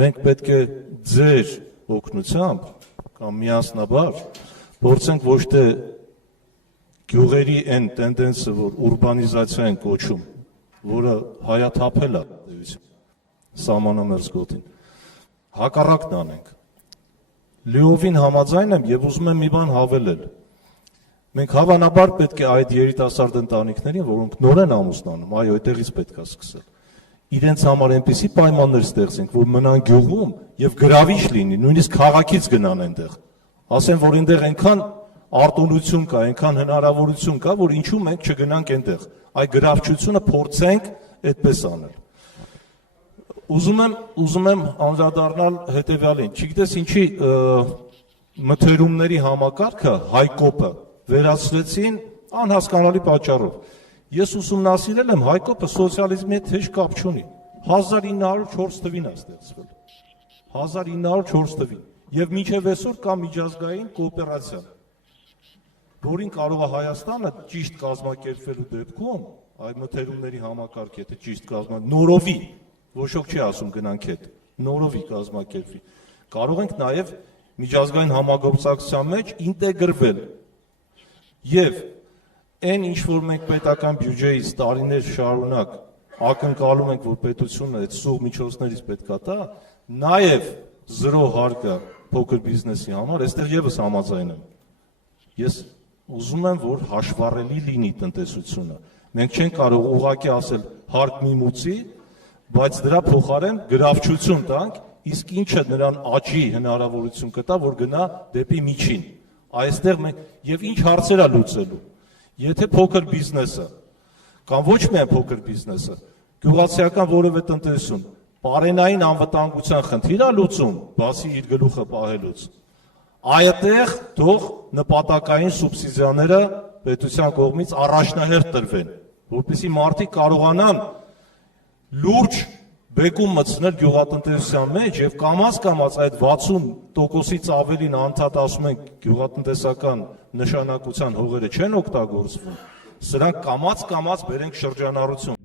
մենք պետք է ձեր օգնությամբ կամ միասնաբար փորձենք ոչ թե գյուղերի այն տենդենսը, որ ուրբանիզացիա են կոչում, որը հայաթափել է սահմանամերձ գոտին, հակառակն անենք։ Լիովին համաձայն եմ եւ ուզում եմ մի բան հավելել։ Մենք հավանաբար պետք է այդ երիտասարդ ընտանիքներին, որոնք նոր են ամուսնանում, այո, այդտեղից պետք է սկսել, իրենց համար այնպիսի պայմաններ ստեղծենք, որ մնան գյուղում եւ գրավիչ լինի, նույնիսկ քաղաքից գնան այնտեղ։ Ասեն, որ այնտեղ այնքան արտոնություն կա, այնքան հնարավորություն կա, որ ինչու մենք չգնանք այնտեղ։ Այդ գրավչությունը փորձենք այդպես անել։ Ուզում եմ անդրադառնալ հետևյալին, չգիտես ինչի մթերումների համակարգը Հայկոպը վերացրեցին անհասկանալի պատճառով։ Ես ուսումնասիրել եմ, Հայկոպը սոցիալիզմի հետ հեշտ կապ չունի։ 1904 թվին է ստեղծվել։ 1904 թվին։ Եվ մինչև այսօր կա միջազգային կոոպերացիա, որին կարող է Հայաստանը ճիշտ կազմակերպվելու դեպքում, այդ մթերումների համակարգի հետ ճիշտ նորովի, ոչ ոք չի ասում գնանք հետ, նորովի կազմակերպվի։ Կարող ենք նաև միջազգային համագործակցության մեջ ինտեգրվել։ Եվ այն ինչ որ մենք պետական բյուջեից տարիներ շարունակ ակնկալում ենք, որ պետությունը այդ սուղ միջոցներից պետքա տա, նաև զրո հարկը փոքր բիզնեսի համար, այստեղ եւս համաձայն եմ։ Ես ուզում եմ, որ հաշվառելի լինի տնտեսությունը։ Մենք չենք կարող ուղղակի ասել հարկ մի մուծի, բայց դրա փոխարեն գրավչություն տանք, իսկ ինչը նրան աճի հնարավորություն կտա, որ գնա դեպի միջին։ Այստեղ մենք եւ ինչ հարցեր է լուծելու։ Եթե փոքր բիզնեսը կամ ոչ միայն փոքր բիզնեսը, գյուղացիական որևէ տնտեսություն պարենային անվտանգության խնդիր է լուծում, բացի իր գլուխը պահելուց, այդտեղ թող նպատակային սուբսիդիաները պետության կողմից առաջնահերթ տրվեն, որպեսզի մարդիկ կարողանան լուրջ բեկում մտցնել գյուղատնտեսության մեջ եւ կամաց այդ 60%-ից ավելին անդադ ասում ենք գյուղատնտեսական նշանակության հողերը չեն օգտագործվում, սրանք կամաց բերենք շրջանառություն։